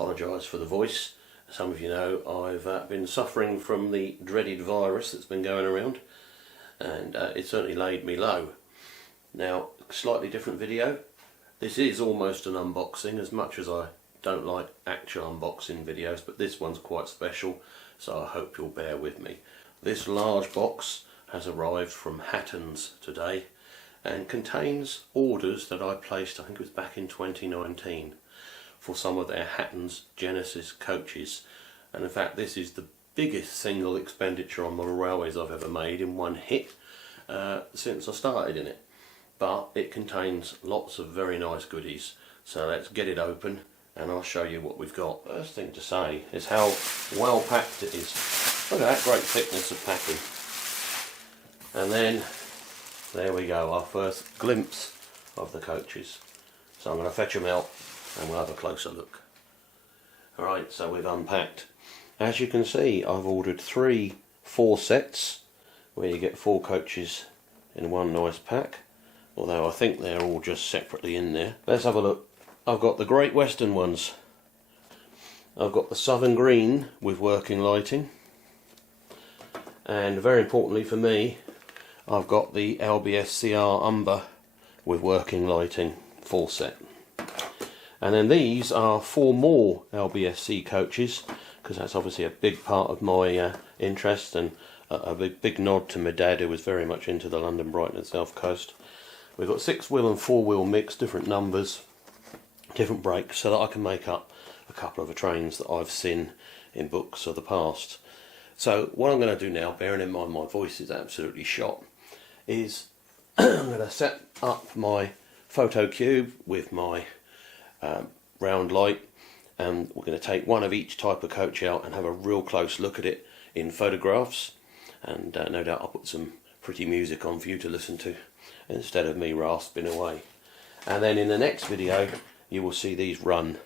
Apologise for the voice. Some of you know I've been suffering from the dreaded virus that's been going around, and it certainly laid me low. Now, slightly different video. This is almost an unboxing, as much as I don't like actual unboxing videos, but this one's quite special, so I hope you'll bear with me. This large box has arrived from Hattons today and contains orders that I placed, I think it was back in 2019, for some of their Hattons Genesis coaches. And in fact, this is the biggest single expenditure on model railways I've ever made in one hit since I started in it. But it contains lots of very nice goodies, so let's get it open and I'll show you what we've got. First thing to say is how well packed it is. Look at that great thickness of packing. And then there we go, our first glimpse of the coaches. So I'm going to fetch them out and we'll have a closer look. Alright, so we've unpacked. As you can see, I've ordered 4 sets where you get 4 coaches in one nice pack, although I think they're all just separately in there. Let's have a look. I've got the Great Western ones. I've got the Southern Green with working lighting, and very importantly for me, I've got the LBSCR Umber with working lighting, full set. And then these are 4 more LBSC coaches, because that's obviously a big part of my interest, and a big nod to my dad, who was very much into the London, Brighton and South Coast. We've got 6-wheel and 4-wheel mix, different numbers, different brakes, so that I can make up a couple of the trains that I've seen in books of the past. So what I'm going to do now, bearing in mind my voice is absolutely shot, is I'm going to set up my photo cube with my round light, and we're going to take one of each type of coach out and have a real close look at it in photographs, and no doubt I'll put some pretty music on for you to listen to instead of me rasping away. And then in the next video you will see these run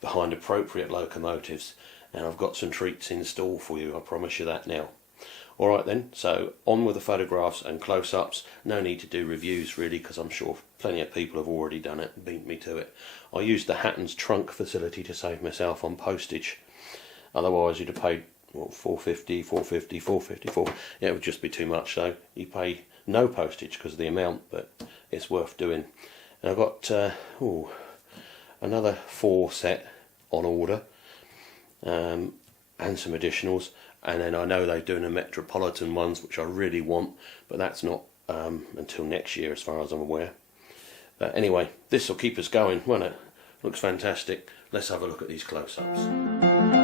behind appropriate locomotives, and I've got some treats in store for you, I promise you that now. Alright then, so on with the photographs and close-ups. No need to do reviews really, because I'm sure plenty of people have already done it and beat me to it. I used the Hattons trunk facility to save myself on postage. Otherwise you'd have paid, what, $4.50, $4.50, $4.54. Yeah, it would just be too much, so you pay no postage because of the amount, but it's worth doing. And I've got another 4 set on order, and some additionals. And then I know they're doing the Metropolitan ones, which I really want, but that's not until next year as far as I'm aware. But anyway, this will keep us going, won't it? Looks fantastic. Let's have a look at these close-ups.